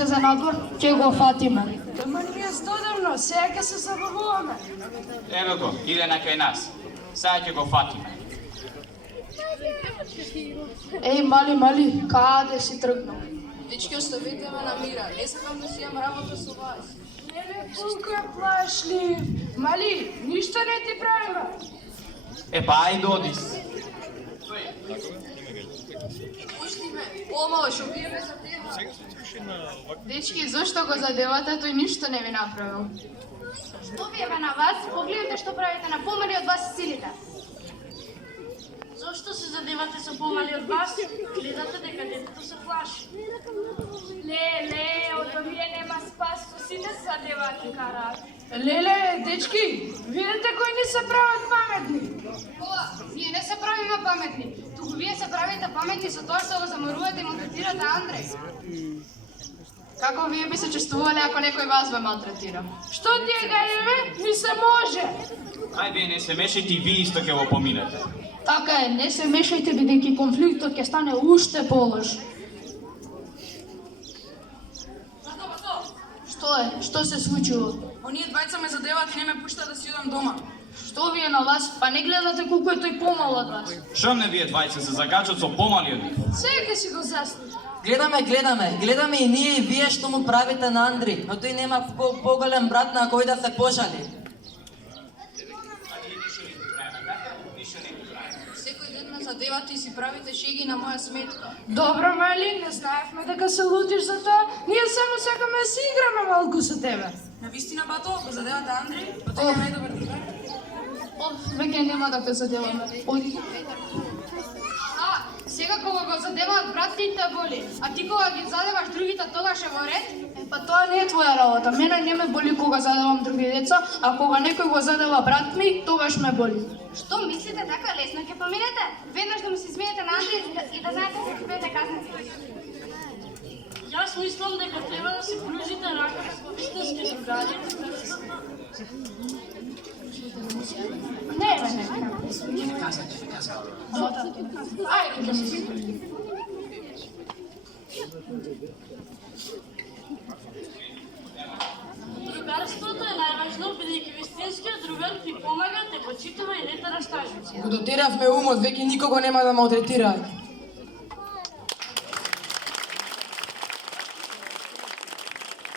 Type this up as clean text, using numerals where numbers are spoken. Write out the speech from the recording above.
излезе за надвор, ќе го фатиме. Ама ние стодевно, сега ќе се забавуваме. Ево го, иде на кај нас. Сега ќе го фатиме. Еј, мали, каде си тргнал? Дечки, оставете ме на мира. Не сакам да си имам работа со вас. Леле, колко е плашли. Мали, ништо не ти правиме. Епа, ајде оди. Пушти ме. Помало, шо биеме за тебе. Дечки, зашто го задевате, тој ништо не ви направил. Што ви е на вас? Погледнете што правите на помали од вас силите. Зошто се задевате со помали од вас? Гледате дека детето се плаши. Леле, од овие нема спас, со сите се задеваат и караат. Леле, дечки, видите кои ни се прават паметни. Ова, ние не се правиме паметни, туку вие се правите паметни со тоа што го заморувате и малтретирате Андреј. Како вие би се чувствувале ако некој вас ве малтретира? Што ти е гајеве? Ни се може. Ај бе, не се мешайте и ви исто ќе го поминете. Така е, не се мешајте бидејќи конфликтот ќе стане уште полош. Што е? Што се случило? Оние двајца ме задеваат и не ме пуштаат да си одам дома. Што ви е на вас? Па не гледате колку е тој помал од вас. Шом не вие двајца се закачат со помали од нив? Сега ќе си го застни. Гледаме и ние и вие што му правите на Андри, но тој нема поголем брат на кој да се пожали. Секој ден ме задевате и си правите шеги на моја сметка. Добро, Мали, не знаевме дека се лутиш за тоа. Ние само сакаме да си играме малку со тебе. На вистина, бато, го задевате Андри? Па тој е најдобар другар. Веќе нема да те задеваме. Оди. Сега кога го задеваат брат ти те боли, а ти кога ги задеваш другите тогаш е во ред? Па тоа не е твоја работа. Мене не ме боли кога задевам други деца, а кога некој го задева брат ми, тогаш ме боли. Што мислите така лесно ќе поминете? Веднаш да му се измиете на Андреј и да знаете дека ќе бидете казнати. Јас мислам дека треба да се пружите рака како вистински другари. Не. Другарството е најважно, бидејќи вистинскиот другар ти помага, те почитува и не те растажува. Го дотиравме умот, веќе никого нема да малтретираат.